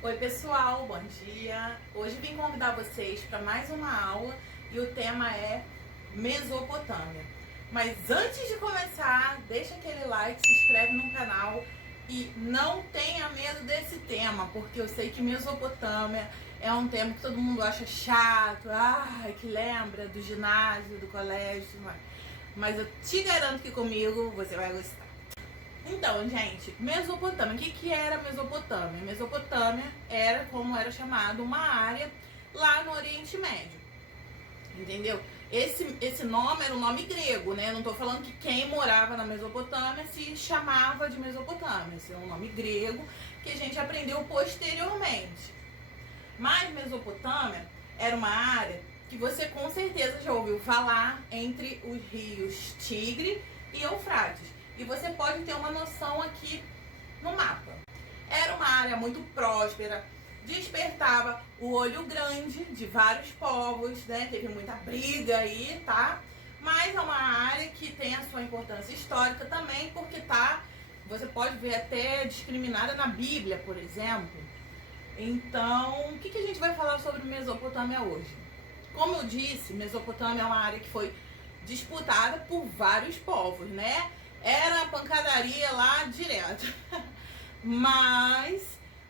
Oi pessoal, bom dia! Hoje vim convidar vocês para mais uma aula e o tema é Mesopotâmia. Mas antes de começar, deixa aquele like, se inscreve no canal e não tenha medo desse tema, porque eu sei que Mesopotâmia é um tema que todo mundo acha chato, que lembra do ginásio, do colégio, mas eu te garanto que comigo você vai gostar. Então, gente, Mesopotâmia, o que era Mesopotâmia? Mesopotâmia era, como era chamado, uma área lá no Oriente Médio, entendeu? Esse nome era um nome grego, né? Não tô falando que quem morava na Mesopotâmia se chamava de Mesopotâmia. Esse é um nome grego que a gente aprendeu posteriormente. Mas Mesopotâmia era uma área que você com certeza já ouviu falar, entre os rios Tigre e Eufrates. E você pode ter uma noção aqui no mapa. Era uma área muito próspera, despertava o olho grande de vários povos, né? Teve muita briga aí, tá? Mas é uma área que tem a sua importância histórica também, porque você pode ver até discriminada na Bíblia, por exemplo. Então, o que a gente vai falar sobre Mesopotâmia hoje? Como eu disse, Mesopotâmia é uma área que foi disputada por vários povos, né? Era pancadaria lá direto. Mas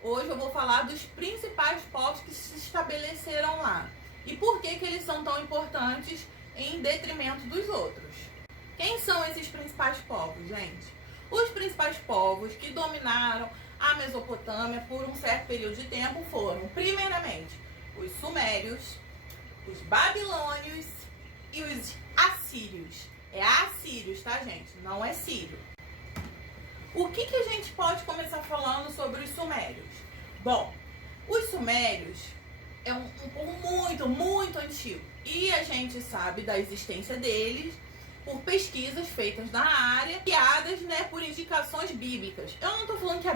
hoje eu vou falar dos principais povos que se estabeleceram lá. E por que eles são tão importantes em detrimento dos outros. Quem são esses principais povos, gente? Os principais povos que dominaram a Mesopotâmia por um certo período de tempo foram, primeiramente, os sumérios, os babilônios e os assírios. É assírios, tá, gente? Não é sírio. O que a gente pode começar falando sobre os sumérios? Bom, os sumérios é um povo muito antigo. E a gente sabe da existência deles por pesquisas feitas na área, guiadas, né, por indicações bíblicas. Eu não estou falando que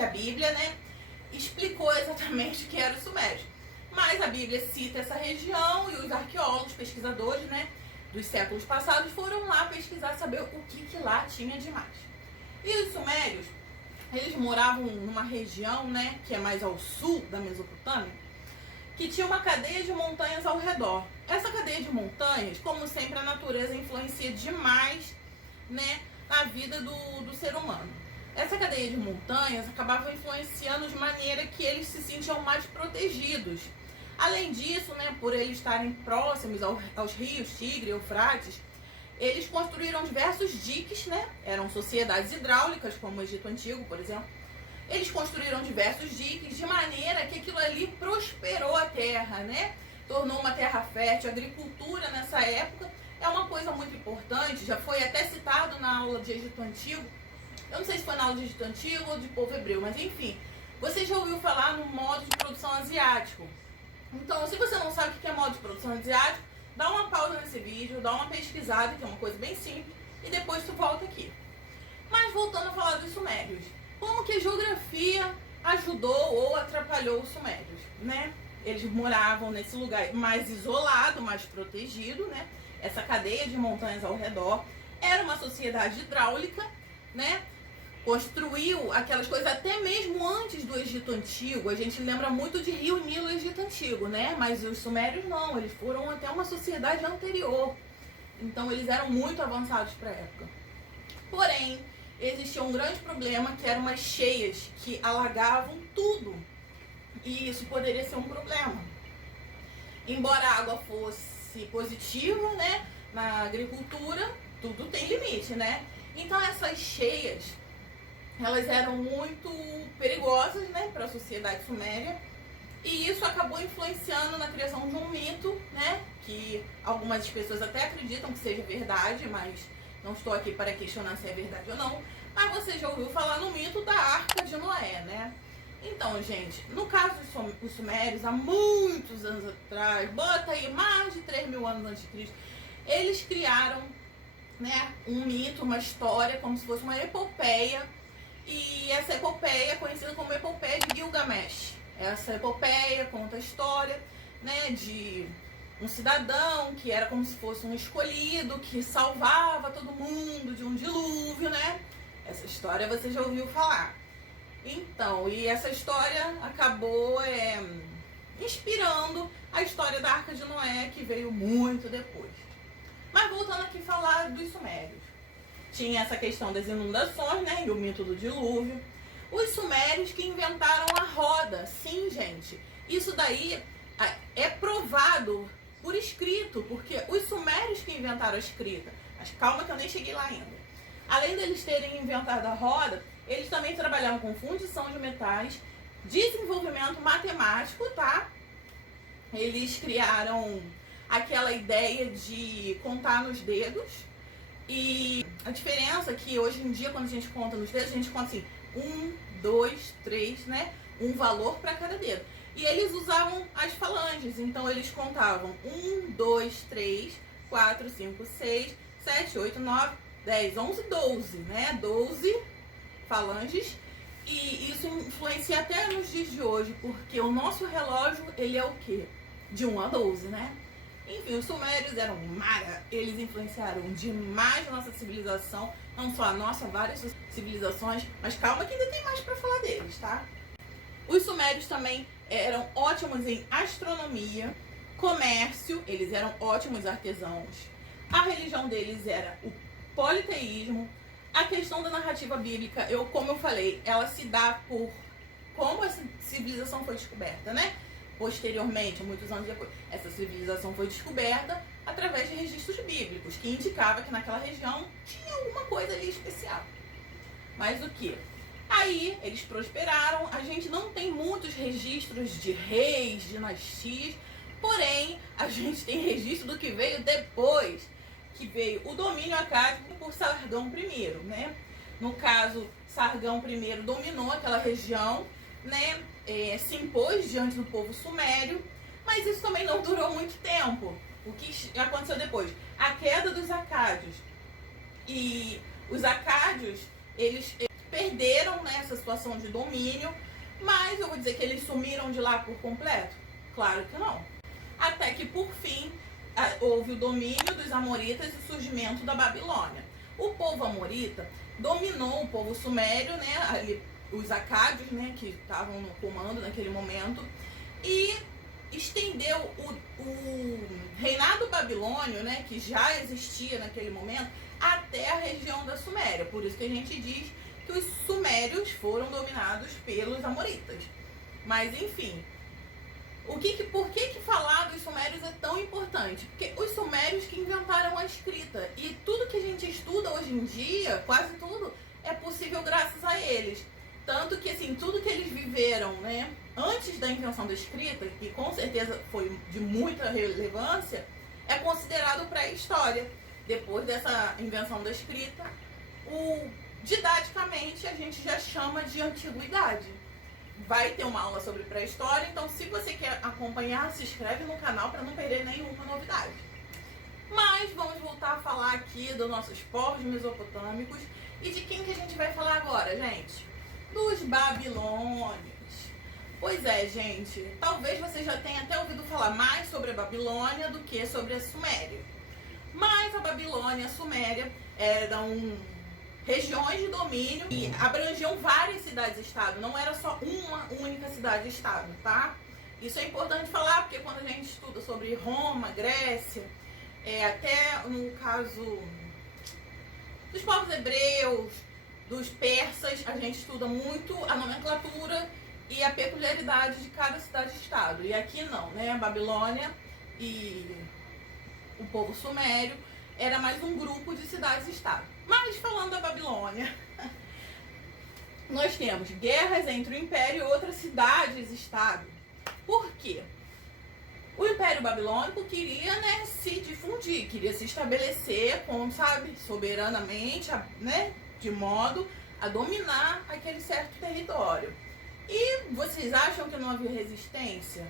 a Bíblia, né, explicou exatamente o que eram os sumérios. Mas a Bíblia cita essa região e os arqueólogos, pesquisadores, né, dos séculos passados foram lá pesquisar, saber o que lá tinha de mais. E os sumérios, eles moravam numa região, né, que é mais ao sul da Mesopotâmia, que tinha uma cadeia de montanhas ao redor. Essa cadeia de montanhas, como sempre, a natureza influencia demais, né, na vida do ser humano. Essa cadeia de montanhas acabava influenciando de maneira que eles se sentiam mais protegidos. Além disso, né, por eles estarem próximos aos rios Tigre e Eufrates, eles construíram diversos diques, né? Eram sociedades hidráulicas, como o Egito Antigo, por exemplo. Eles construíram diversos diques de maneira que aquilo ali prosperou a terra, né? Tornou uma terra fértil. A agricultura nessa época é uma coisa muito importante, já foi até citado na aula de Egito Antigo. Eu não sei se foi na aula de Egito Antigo ou de povo hebreu, mas enfim. Você já ouviu falar no modo de produção asiático? Então, se você não sabe o que é modo de produção asiático, dá uma pausa nesse vídeo, dá uma pesquisada, que é uma coisa bem simples, e depois tu volta aqui. Mas voltando a falar dos sumérios, como que a geografia ajudou ou atrapalhou os sumérios, né? Eles moravam nesse lugar mais isolado, mais protegido, né? Essa cadeia de montanhas ao redor era uma sociedade hidráulica, né? Construiu aquelas coisas até mesmo antes do Egito Antigo. A gente lembra muito de Rio Nilo e Egito Antigo, né? Mas os sumérios não, eles foram até uma sociedade anterior. Então eles eram muito avançados para a época. Porém, existia um grande problema, que eram as cheias que alagavam tudo. E isso poderia ser um problema. Embora a água fosse positiva, né, na agricultura, tudo tem limite, né? Então essas cheias, elas eram muito perigosas, né, para a sociedade suméria, e isso acabou influenciando na criação de um mito, né, que algumas pessoas até acreditam que seja verdade, mas não estou aqui para questionar se é verdade ou não. Mas você já ouviu falar no mito da Arca de Noé, né? Então, gente, no caso dos sumérios, há muitos anos atrás, bota aí mais de 3.000 anos antes de Cristo, eles criaram, né, um mito, uma história, como se fosse uma epopeia. E essa epopeia é conhecida como epopeia de Gilgamesh. Essa epopeia conta a história, né, de um cidadão que era como se fosse um escolhido, que salvava todo mundo de um dilúvio, né? Essa história você já ouviu falar. Então, e essa história acabou inspirando a história da Arca de Noé, que veio muito depois. Mas voltando aqui a falar dos sumérios. Tinha essa questão das inundações, né, e o mito do dilúvio. Os sumérios que inventaram a roda. Sim, gente, isso daí é provado por escrito, porque os sumérios que inventaram a escrita, mas calma que eu nem cheguei lá ainda. Além deles terem inventado a roda, eles também trabalhavam com fundição de metais, desenvolvimento matemático, tá? Eles criaram aquela ideia de contar nos dedos. E a diferença é que hoje em dia, quando a gente conta nos dedos, a gente conta assim, 1, 2, 3, né? Um valor para cada dedo. E eles usavam as falanges, então eles contavam 1, 2, 3, 4, 5, 6, 7, 8, 9, 10, 11, 12, né? 12 falanges. E isso influencia até nos dias de hoje, porque o nosso relógio, ele é o quê? De 1 a 12, né? Enfim, os sumérios eram mara, eles influenciaram demais a nossa civilização, não só a nossa, várias civilizações, mas calma que ainda tem mais para falar deles, tá? Os sumérios também eram ótimos em astronomia, comércio, eles eram ótimos artesãos. A religião deles era o politeísmo. A questão da narrativa bíblica, como eu falei, ela se dá por como essa civilização foi descoberta, né? Posteriormente, muitos anos depois, essa civilização foi descoberta através de registros bíblicos, que indicava que naquela região tinha alguma coisa ali especial. Mas o que? Aí eles prosperaram, a gente não tem muitos registros de reis, dinastias, porém a gente tem registro do que veio depois, que veio o domínio acádico por Sargão I, né? No caso, Sargão I dominou aquela região, né? Se impôs diante do povo sumério, mas isso também não durou muito tempo. O que aconteceu depois? A queda dos acádios. E os acádios, eles perderam, né, essa situação de domínio, mas eu vou dizer que eles sumiram de lá por completo? Claro que não. Até que, por fim, houve o domínio dos amoritas e o surgimento da Babilônia. O povo amorita dominou o povo sumério, né, ali, os acádios, né, que estavam no comando naquele momento, e estendeu o reinado babilônio, né, que já existia naquele momento, até a região da Suméria. Por isso que a gente diz que os sumérios foram dominados pelos amoritas. Mas, enfim, por que falar dos sumérios é tão importante? Porque os sumérios que inventaram a escrita, e tudo que a gente estuda hoje em dia, quase tudo, é possível graças a eles. Tanto que, assim, tudo que eles viveram, né, antes da invenção da escrita, e com certeza foi de muita relevância, é considerado pré-história. Depois dessa invenção da escrita, didaticamente a gente já chama de antiguidade. Vai ter uma aula sobre pré-história, então se você quer acompanhar, se inscreve no canal para não perder nenhuma novidade. Mas vamos voltar a falar aqui dos nossos povos mesopotâmicos. E de quem que a gente vai falar agora, gente? Dos babilônios. Pois é, gente, talvez você já tenha até ouvido falar mais sobre a Babilônia do que sobre a Suméria. Mas a Babilônia e a Suméria eram regiões de domínio e abrangiam várias cidades-estado, não era só uma única cidade-estado, tá? Isso é importante falar, porque quando a gente estuda sobre Roma, Grécia, até no caso dos povos hebreus, dos persas, a gente estuda muito a nomenclatura e a peculiaridade de cada cidade-estado. E aqui não, né? A Babilônia e o povo sumério era mais um grupo de cidades-estado. Mas falando da Babilônia, nós temos guerras entre o Império e outras cidades-estado. Por quê? O Império Babilônico queria, né, se difundir, queria se estabelecer como, sabe, soberanamente, né, de modo a dominar aquele certo território. E vocês acham que não havia resistência?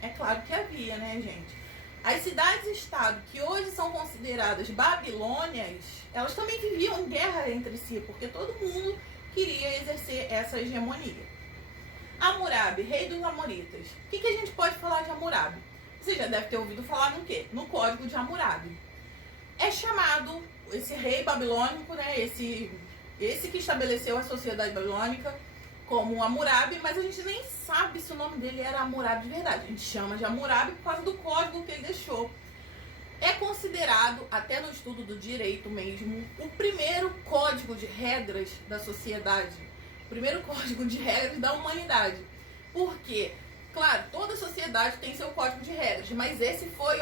É claro que havia, né, gente? As cidades-estado que hoje são consideradas babilônias, elas também viviam em guerra entre si, porque todo mundo queria exercer essa hegemonia. Hammurabi, rei dos amoritas. O que a gente pode falar de Hammurabi? Você já deve ter ouvido falar no quê? No Código de Hammurabi. É chamado, esse rei babilônico, né, esse que estabeleceu a sociedade babilônica, como Hammurabi, mas a gente nem sabe se o nome dele era Hammurabi de verdade. A gente chama de Hammurabi por causa do código que ele deixou. É considerado, até no estudo do direito mesmo, o primeiro código de regras da sociedade, o primeiro código de regras da humanidade. Por quê? Claro, toda sociedade tem seu código de regras, mas esse foi,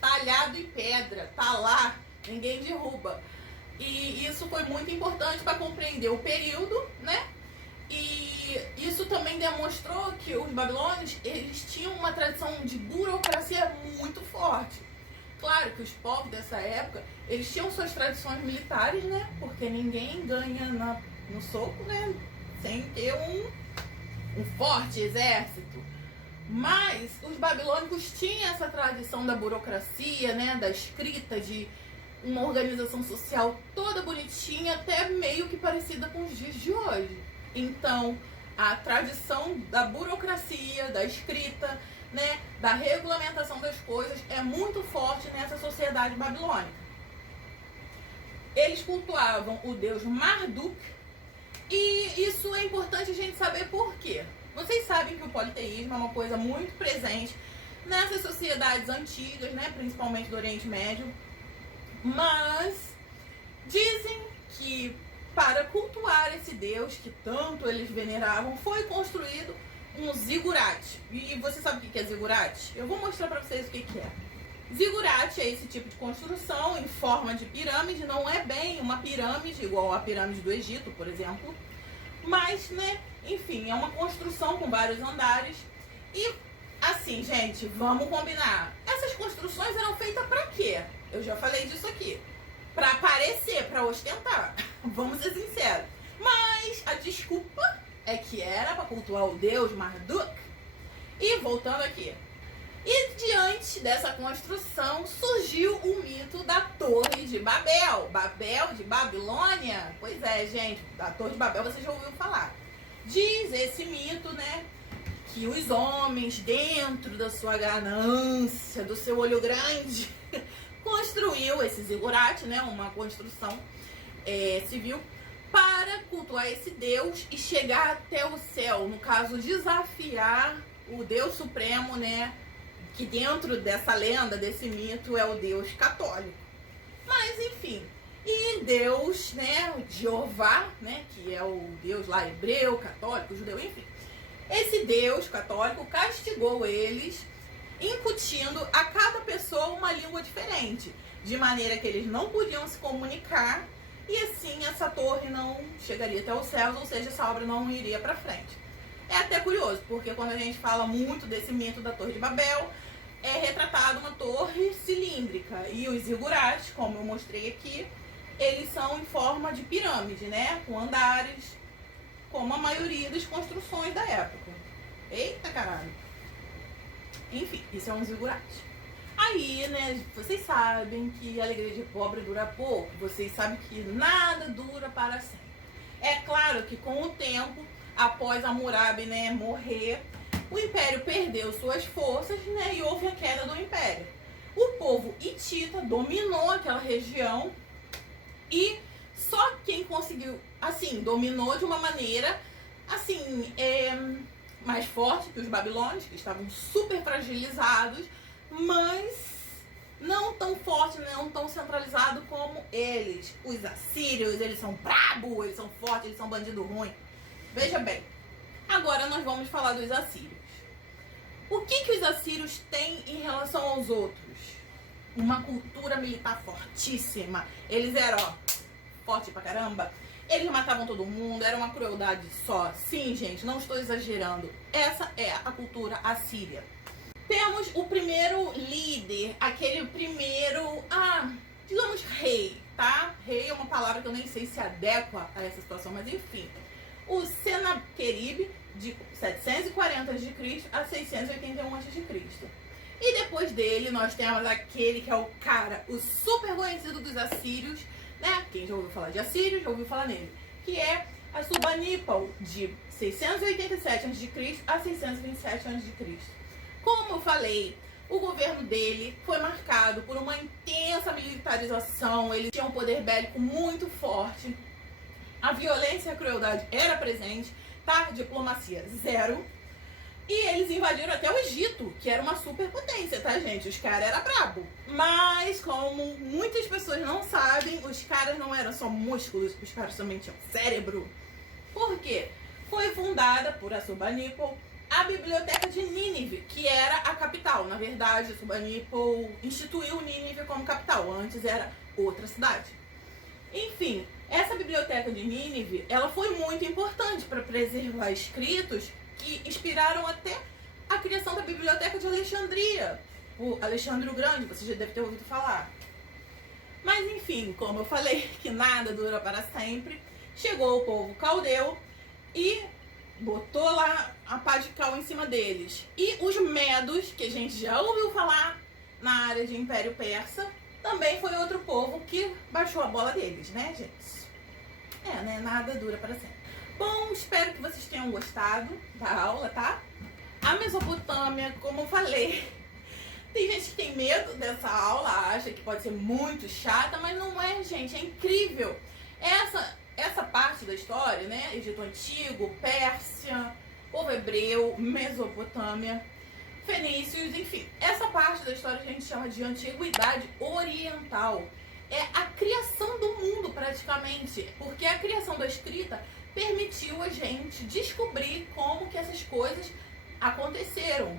talhado em pedra, tá lá, ninguém derruba. E isso foi muito importante para compreender o período, né? E isso também demonstrou que os babilônios, eles tinham uma tradição de burocracia muito forte. Claro que os povos dessa época, eles tinham suas tradições militares, né? Porque ninguém ganha no soco, né? Sem ter um forte exército. Mas os babilônicos tinham essa tradição da burocracia, né? Da escrita, de uma organização social toda bonitinha, até meio que parecida com os dias de hoje. Então, a tradição da burocracia, da escrita, né, da regulamentação das coisas é muito forte nessa sociedade babilônica. Eles cultuavam o deus Marduk, e isso é importante a gente saber por quê. Vocês sabem que o politeísmo é uma coisa muito presente nessas sociedades antigas, né, principalmente do Oriente Médio, mas dizem que para cultuar esse deus que tanto eles veneravam, foi construído um ziggurat. E você sabe o que é ziggurat? Eu vou mostrar para vocês o que é. Ziggurat é esse tipo de construção em forma de pirâmide, não é bem uma pirâmide igual a pirâmide do Egito, por exemplo, mas, né, enfim, é uma construção com vários andares. E assim, gente, vamos combinar. Essas construções eram feitas para quê? Eu já falei disso aqui. Para aparecer, para ostentar. Vamos ser sinceros. Mas a desculpa é que era para cultuar o deus Marduk. E voltando aqui. E diante dessa construção surgiu o mito da Torre de Babel. Babel de Babilônia? Pois é, gente, da Torre de Babel você já ouviu falar. Diz esse mito, né, que os homens, dentro da sua ganância, do seu olho grande, construiu esse ziggurat, né, uma construção civil, para cultuar esse deus e chegar até o céu. No caso, desafiar o Deus Supremo, né, que dentro dessa lenda, desse mito, é o Deus católico. Mas, enfim, e Deus, né, Jeová, né, que é o Deus lá hebreu, católico, judeu, enfim. Esse Deus católico castigou eles, incutindo a cada pessoa uma língua diferente, de maneira que eles não podiam se comunicar e assim essa torre não chegaria até os céus, ou seja, essa obra não iria para frente. É até curioso, porque quando a gente fala muito desse mito da Torre de Babel, é retratado uma torre cilíndrica, e os zigurats, como eu mostrei aqui, eles são em forma de pirâmide, né, com andares, como a maioria das construções da época. Eita caralho! Enfim, isso é um ziggurat. Aí, né, vocês sabem que a alegria de pobre dura pouco. Vocês sabem que nada dura para sempre. É claro que com o tempo, após Hammurabi, né, morrer, o império perdeu suas forças, né, e houve a queda do império. O povo hitita dominou aquela região e só quem conseguiu, assim, dominou de uma maneira, assim, mais forte que os babilônios, que estavam super fragilizados, mas não tão forte, não tão centralizado como eles. Os assírios, eles são brabos, eles são fortes, eles são bandido ruim. Veja bem, agora nós vamos falar dos assírios. O que os assírios têm em relação aos outros? Uma cultura militar fortíssima. Eles eram, forte pra caramba. Eles matavam todo mundo, era uma crueldade só. Sim, gente, não estou exagerando. Essa é a cultura assíria. Temos o primeiro líder, aquele primeiro, digamos rei, tá? Rei é uma palavra que eu nem sei se adequa a essa situação, mas enfim. O Senaqueribe, de 740 a.C. a 681 a.C. E depois dele, nós temos aquele que é o cara, o super conhecido dos assírios, né? Quem já ouviu falar de assírios, já ouviu falar nele. Que é Assurbanipal, de 687 a.C. a 627 a.C. Como eu falei, o governo dele foi marcado por uma intensa militarização, ele tinha um poder bélico muito forte, a violência e a crueldade era presente, tá? Diplomacia zero. E eles invadiram até o Egito, que era uma superpotência, tá, gente? Os caras eram brabo. Mas, como muitas pessoas não sabem, os caras não eram só músculos, os caras também tinham cérebro. Por quê? Foi fundada por Assurbanipal a Biblioteca de Nínive, que era a capital. Na verdade, Assurbanipal instituiu Nínive como capital. Antes era outra cidade. Enfim, essa Biblioteca de Nínive, ela foi muito importante para preservar escritos que inspiraram até a criação da Biblioteca de Alexandria, o Alexandre o Grande, você já deve ter ouvido falar. Mas enfim, como eu falei que nada dura para sempre, chegou o povo caldeu e botou lá a pá de cal em cima deles. E os medos, que a gente já ouviu falar na área de Império Persa, também foi outro povo que baixou a bola deles, né, gente? Né? Nada dura para sempre. Bom, espero que vocês tenham gostado da aula, tá? A Mesopotâmia, como eu falei, tem gente que tem medo dessa aula, acha que pode ser muito chata, mas não é, gente, é incrível. Essa parte da história, né? Egito Antigo, Pérsia, povo hebreu, Mesopotâmia, fenícios, enfim. Essa parte da história que a gente chama de Antiguidade Oriental. É a criação do mundo, praticamente. Porque a criação da escrita permitiu a gente descobrir como que essas coisas aconteceram.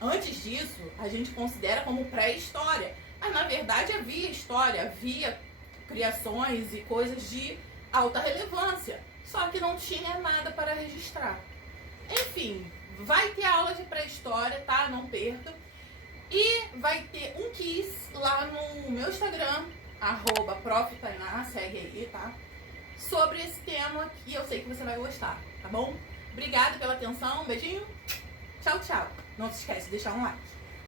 Antes disso, a gente considera como pré-história. Mas, na verdade, havia história, havia criações e coisas de alta relevância. Só que não tinha nada para registrar. Enfim, vai ter aula de pré-história, tá? Não perca. E vai ter um quiz lá no meu Instagram, @proftainá, segue aí, tá? Sobre esse tema que eu sei que você vai gostar, tá bom? Obrigada pela atenção, um beijinho, tchau, tchau. Não se esquece de deixar um like.